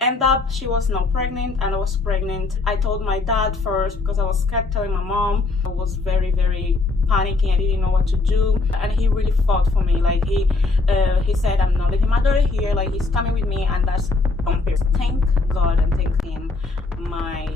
End up she was not pregnant and I was pregnant. I told my dad first because I was scared telling my mom. I was very, very panicking. I didn't know what to do, and he really fought for me. Like he said, I'm not leaving my daughter here, like he's coming with me, and that's on purpose. Thank God and thank him, my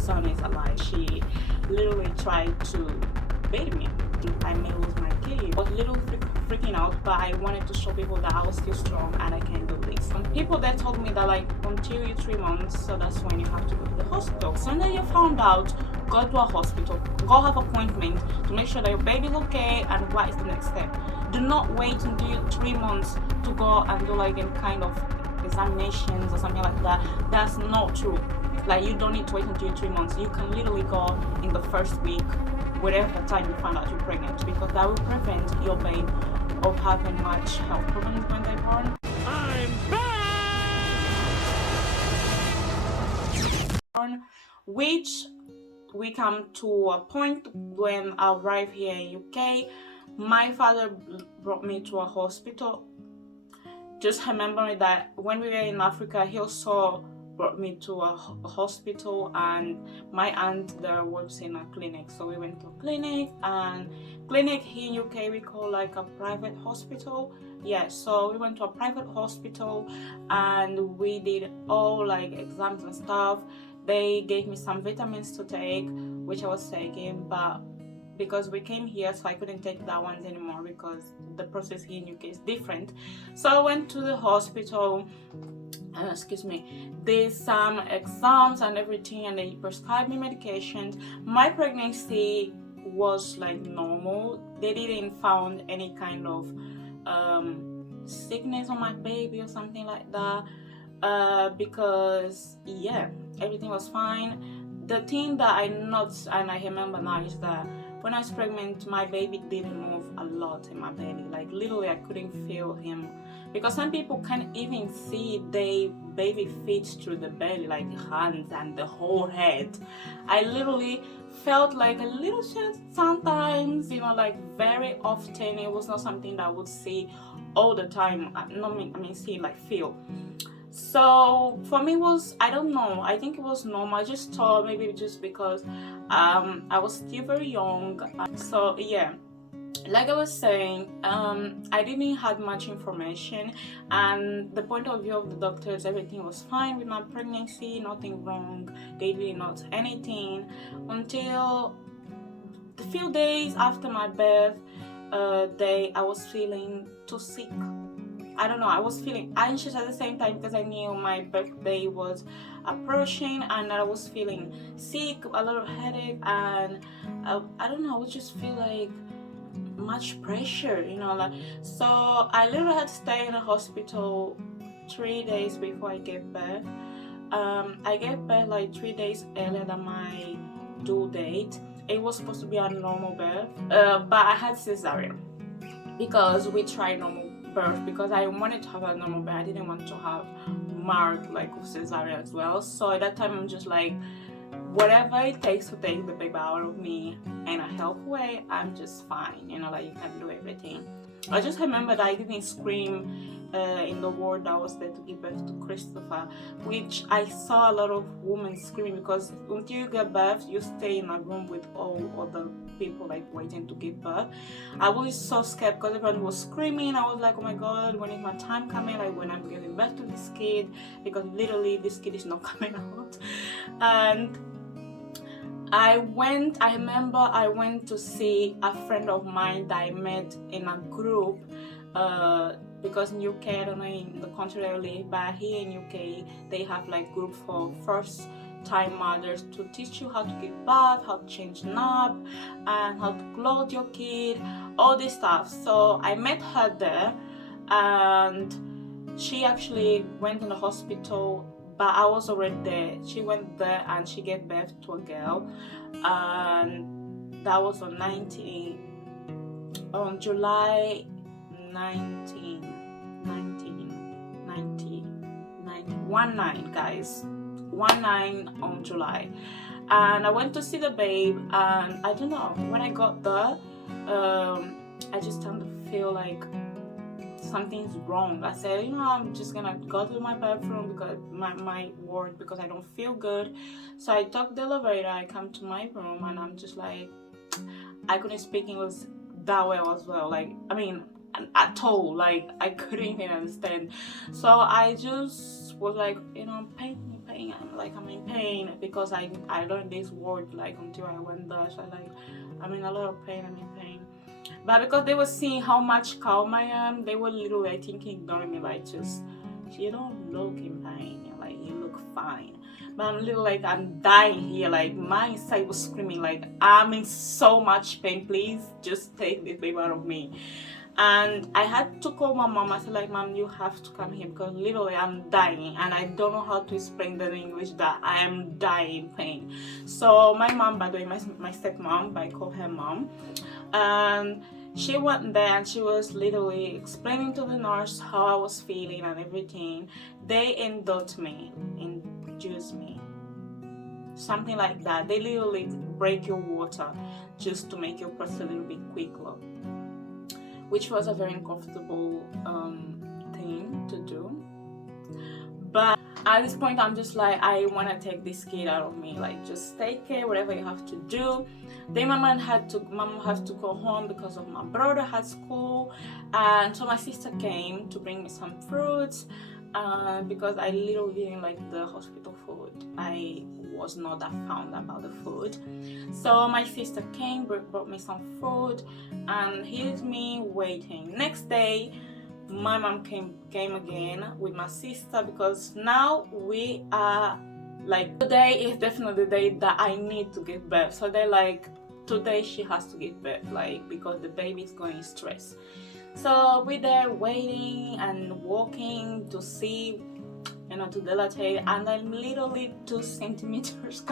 son is alive. She literally tried to bait me. I may lose my kid. I was a little freaking out, but I wanted to show people that I was still strong and I can do this. People that told me that like until you're 3 months, so that's when you have to go to the hospital. So then you found out, go to a hospital, go have appointment to make sure that your baby's okay and what is the next step. Do not wait until you're 3 months to go and do like any kind of examinations or something like that. That's not true. Like you don't need to wait until you're 3 months. You can literally go in the first week, whatever time you find out you're pregnant, because that will prevent your babe of having much health problems when they're born. I'm back! Which we come to a point when I arrived here in UK. My father brought me to a hospital. Just remember that when we were in Africa, he also brought me to a hospital, and my aunt there works in a clinic, so we went to a clinic. And clinic here in UK we call like a private hospital. Yeah, so we went to a private hospital and we did all like exams and stuff. They gave me some vitamins to take, which I was taking, but because we came here, so I couldn't take that ones anymore because the process here in UK is different. So I went to the hospital, did some exams and everything, and they prescribed me medications. My pregnancy was like normal. They didn't found any kind of sickness on my baby or something like that, because yeah, everything was fine. The thing that I noticed and I remember now is that when I was pregnant, my baby didn't move a lot in my belly. Like literally I couldn't feel him, because some people can't even see their baby feet through the belly, like hands and the whole head. I literally felt like a little shit sometimes, like very often. It was not something that I would see all the time. See, like feel. So for me it was, I don't know, I think it was normal. I just thought maybe just because I was still very young. So yeah, like I was saying, I didn't have much information, and the point of view of the doctors, everything was fine with my pregnancy, nothing wrong. They didn't notice anything until a few days after my birth. I was feeling too sick. I don't know, I was feeling anxious at the same time because I knew my birthday was approaching, and I was feeling sick, a lot of headache, and I don't know, I would just feel like much pressure, like. So I literally had to stay in a hospital 3 days before I gave birth. I gave birth like 3 days earlier than my due date. It was supposed to be a normal birth, but I had cesarean because we tried normal birth because I wanted to have a normal birth. I didn't want to have marked like cesarean as well. So at that time I'm just like, whatever it takes to take the baby out of me in a healthy way, I'm just fine, like you can do everything. I just remember that I didn't scream in the ward that was there to give birth to Christopher, which I saw a lot of women screaming, because until you give birth you stay in a room with all other people like waiting to give birth. I was so scared because everyone was screaming. I was like, oh my god, when is my time coming, like when I'm giving birth to this kid, because literally this kid is not coming out. And I remember I went to see a friend of mine that I met in a group, because in UK, I don't know in the country I live, but here in UK they have like group for first time mothers to teach you how to give birth, how to change nap, and how to clothe your kid, all this stuff. So I met her there, and she actually went in the hospital, but I was already there. She went there and she gave birth to a girl, and that was on July 19, 19, guys, 19 on July. And I went to see the babe, and I don't know, when I got there, I just started to feel like something's wrong. I said, I'm just gonna go to my bathroom because my ward, because I don't feel good. So I took the elevator, I come to my room, and I'm just like, I couldn't speak English that well as well, like, I mean, at all, like, I couldn't even understand. So I just was like, pain. I'm in pain, because I learned this word like until I went there. So I'm in a lot of pain, I'm in pain. But because they were seeing how much calm I am, they were literally, I think, ignoring me, like, just, you don't look in pain, like, you look fine. But I'm literally like, I'm dying here, like, my inside was screaming, like, I'm in so much pain, please just take this baby out of me. And I had to call my mom. I said, like, Mom, you have to come here, because literally I'm dying, and I don't know how to explain that in English, that I am dying in pain. So my mom, by the way, my stepmom, I call her mom, and she went there, and she was literally explaining to the nurse how I was feeling and everything. They induce me, something like that. They literally break your water just to make your process a little bit quicker, which was a very uncomfortable thing to do. But at this point, I'm just like, I want to take this kid out of me, like, just take care, whatever you have to do. Then my mom had to go home because of my brother had school, and so my sister came to bring me some fruits, because I literally didn't like the hospital food. I was not that fond about the food. So my sister came, brought me some food, and here's me waiting. Next day, my mom came again with my sister, because now we are like, today is definitely the day that I need to give birth. So they're like, today she has to give birth, like, because the baby is going stress. So we're there waiting and walking to see, to dilate, and I'm literally 2 centimeters.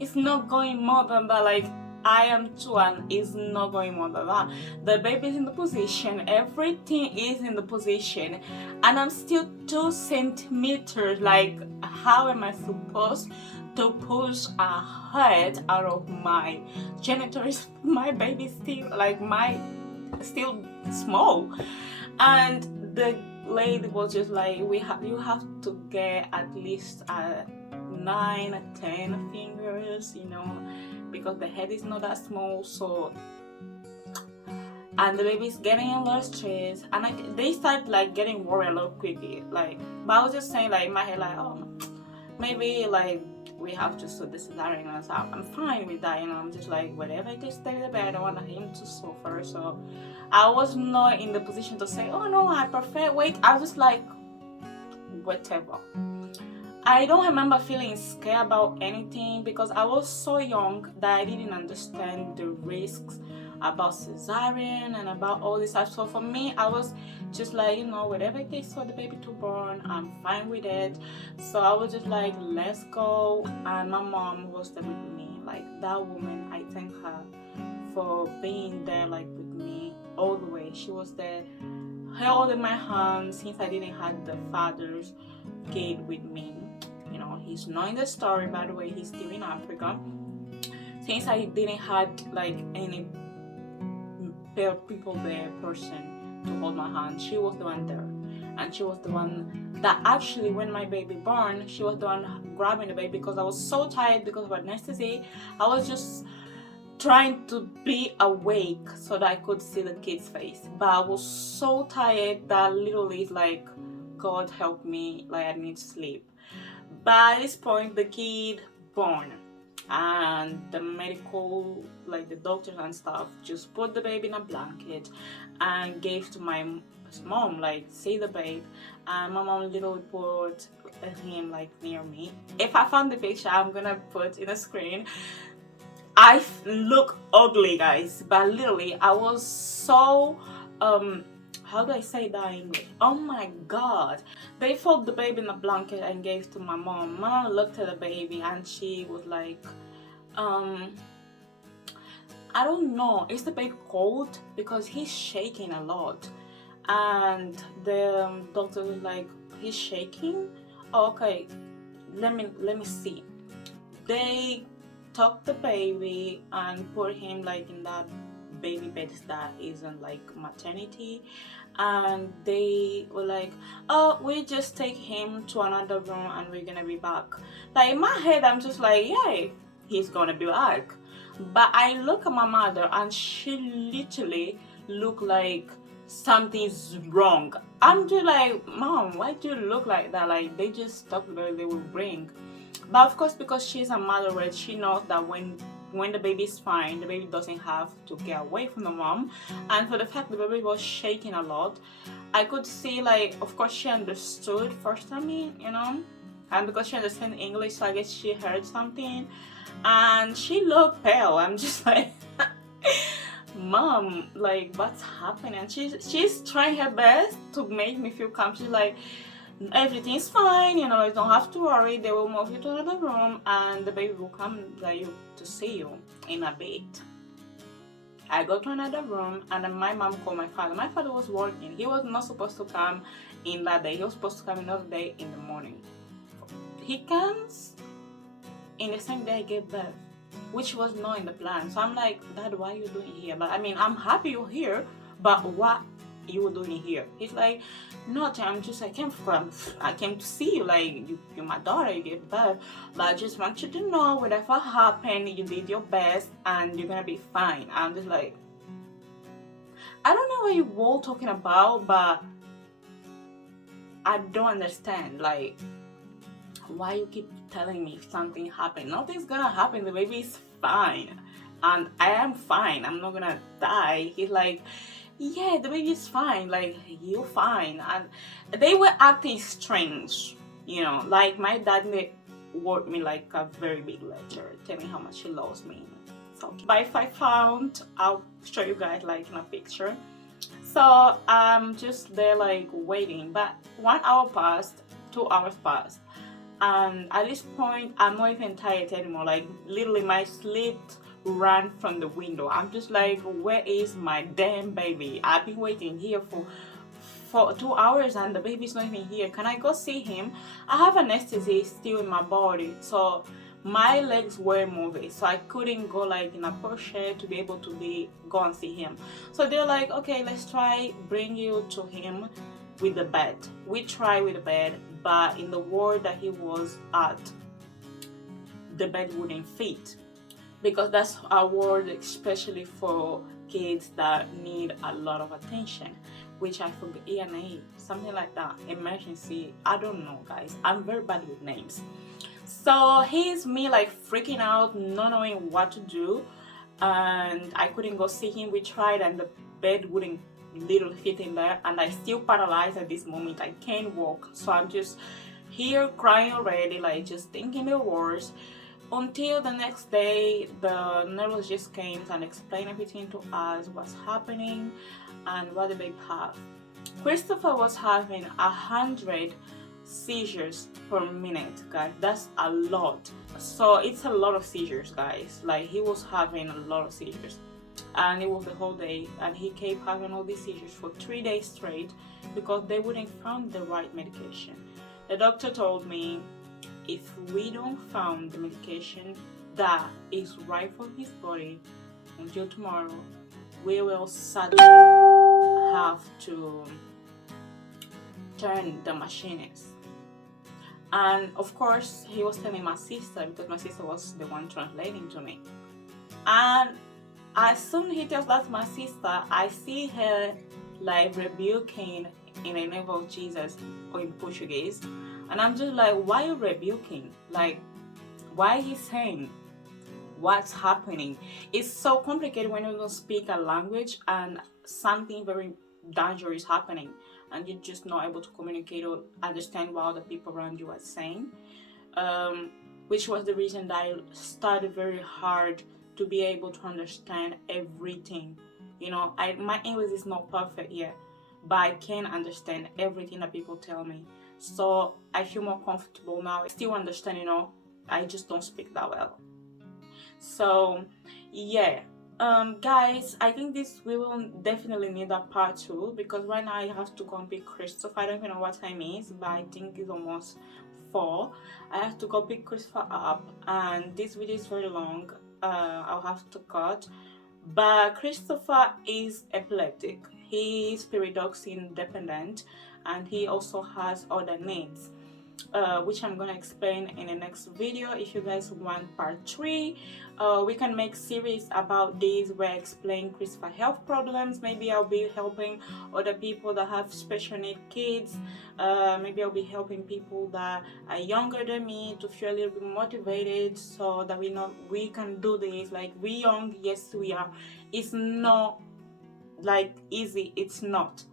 It's not going more than that, like, I am 2 and it's not going more than that. The baby is in the position, everything is in the position, and I'm still 2 centimeters. Like, how am I supposed to push a head out of my genitals? My baby still, like, still small. And the lady was just like, you have to get at least 9-10 fingers, because the head is not that small. So, and the baby's getting a lot of stress, and they start like getting worried a lot quickly, like, but I was just saying, like, in my head, like, oh, maybe like we have to do the cesarean, and so I'm fine with that, I'm just like, whatever it takes, take the baby, I don't want him to suffer. So I was not in the position to say, oh no, I prefer wait. I was like, whatever. I don't remember feeling scared about anything, because I was so young that I didn't understand the risks about cesarean and about all this stuff. So for me, I was just like, whatever it takes for the baby to born, I'm fine with it. So I was just like, let's go. And my mom was there with me. Like, that woman, I thank her for being there, like, with me all the way. She was there holding my hand, since I didn't have the father's kid with me. He's not in the story, by the way, he's still in Africa. Since I didn't have like any people there, person to hold my hand, she was the one there. And she was the one that actually, when my baby born, she was the one grabbing the baby, because I was so tired because of anesthesia. I was just trying to be awake so that I could see the kid's face, but I was so tired that literally it's like, God help me, like, I need sleep. By this point, the kid born, and the medical, like the doctors and stuff, just put the baby in a blanket and gave to my mom, like, see the babe. And my mom literally put him like near me. If I found the picture, I'm gonna put in the screen. I look ugly, guys, but literally I was so how do I say that in English? Oh my God. They folded the baby in a blanket and gave to my mom. Mom looked at the baby and she was like, I don't know, is the baby cold? Because he's shaking a lot. And the doctor was like, he's shaking? Oh, okay, let me see. They took the baby and put him like in that baby bed that isn't like maternity, and they were like, oh, we just take him to another room and we're gonna be back. Like in my head I'm just like, yeah, he's gonna be back. But I look at my mother and she literally looked like something's wrong. I'm just like, Mom, why do you look like that? Like they just stopped because they will bring. But of course, because she's a mother, right, she knows that when the baby is fine, the baby doesn't have to get away from the mom. And for the fact the baby was shaking a lot, I could see, like, of course she understood first time, and because she understands English, so I guess she heard something, and she looked pale. I'm just like, Mom, like, what's happening? And she's trying her best to make me feel calm. She's like, everything's fine, you don't have to worry. They will move you to another room and the baby will come to see you in a bit. I go to another room and then my mom called my father. My father was working. He was not supposed to come in that day. He was supposed to come another day in the morning. He comes in the same day I gave birth, which was not in the plan. So I'm like, Dad, why are you doing here? But I mean, I'm happy you're here, but what you were doing here? He's like, no, I came to see you. Like, you're my daughter, you gave birth, but I just want you to know whatever happened, you did your best and you're gonna be fine. I'm just like, I don't know what you were talking about, but I don't understand. Like, why you keep telling me if something happened? Nothing's gonna happen. The baby is fine and I am fine. I'm not gonna die. He's like, yeah, the baby is fine, like, you're fine. And they were acting strange, like my dad wrote me like a very big letter telling how much he loves me. So, but if I found, I'll show you guys like in a picture. So I'm just there like waiting, but 1 hour passed, 2 hours passed, and at this point I'm not even tired anymore. Like literally my sleep ran from the window. I'm just like, where is my damn baby? I've been waiting here for 2 hours and the baby's not even here. Can I go see him? I have anesthesia still in my body, so my legs were moving, so I couldn't go like in a push to be able to go and see him. So they're like, okay, let's try bring you to him with the bed. We try with the bed, but in the ward that he was at, the bed wouldn't fit, because that's a ward especially for kids that need a lot of attention, which I forget, ENA, something like that, emergency, I don't know guys, I'm very bad with names. So he's me like freaking out, not knowing what to do, and I couldn't go see him. We tried and the bed wouldn't literally fit in there, and I still paralyzed at this moment. I can't walk, so I'm just here crying already, like just thinking the worst. Until the next day, the neurologist came and explained everything to us, what's happening and what the baby have. Christopher was having 100 seizures per minute, guys. That's a lot. So it's a lot of seizures, guys. Like he was having a lot of seizures, and it was the whole day, and he kept having all these seizures for 3 days straight because they wouldn't find the right medication. The doctor told me, if we don't find the medication that is right for his body until tomorrow, we will sadly have to turn the machines. And of course he was telling my sister, because my sister was the one translating to me, and as soon as he tells that to my sister, I see her like rebuking in the name of Jesus, or in Portuguese. And I'm just like, why are you rebuking? Like, why he's saying what's happening? It's so complicated when you don't speak a language and something very dangerous is happening and you're just not able to communicate or understand what other people around you are saying. Which was the reason that I studied very hard to be able to understand everything. My English is not perfect yet, but I can understand everything that people tell me. So I feel more comfortable now. I still understand, I just don't speak that well. So yeah, guys, I think we will definitely need a part 2, because right now I have to go and pick Christopher. I don't even know what time it is, but I think it's almost 4. I have to go pick Christopher up, and this video is very long. I'll have to cut. But Christopher is epileptic. He's paradox independent, and he also has other needs, which I'm gonna explain in the next video. If you guys want part 3, we can make series about this where I explain Christopher health problems. Maybe I'll be helping other people that have special need kids. Maybe I'll be helping people that are younger than me to feel a little bit motivated, so that we know we can do this. Like, we young, yes we are. It's not like easy, it's not.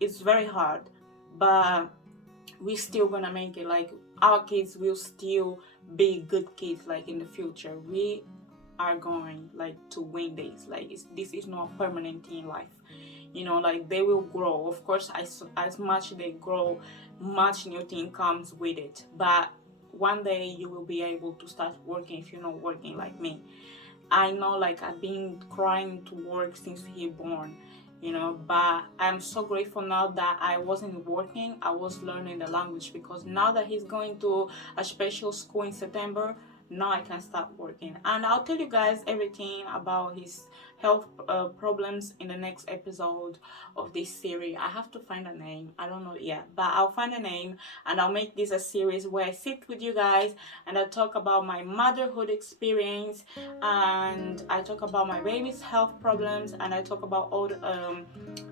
It's very hard, but we still gonna make it. Like, our kids will still be good kids, like in the future. We are going like to win this. Like, this is not a permanent thing in life, you know. Like, they will grow, of course. As much they grow, much new thing comes with it, but one day you will be able to start working. If you're not working like me, I know, like, I've been crying to work since he born, you know, but I'm so grateful now that I wasn't working. I was learning the language, because now that he's going to a special school in September, now I can start working. And I'll tell you guys everything about his health problems in the next episode of this series. I have to find a name, I don't know yet, but I'll find a name, and I'll make this a series where I sit with you guys and I talk about my motherhood experience, and I talk about my baby's health problems, and I talk about all the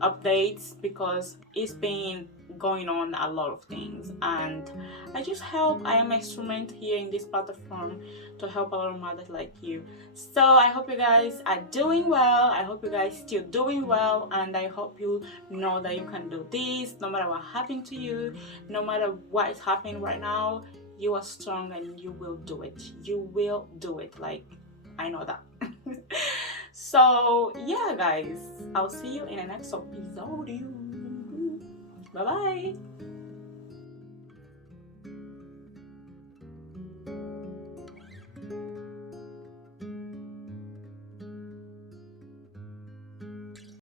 updates, because it's been going on a lot of things, and I just help. I am an instrument here in this platform to help a lot of mothers like you. So I hope you guys are doing well. I hope you guys still doing well, and I hope you know that you can do this no matter what happened to you, no matter what is happening right now. You are strong and you will do it. You will do it. Like, I know that. So yeah, guys, I'll see you in the next episode. Bye bye.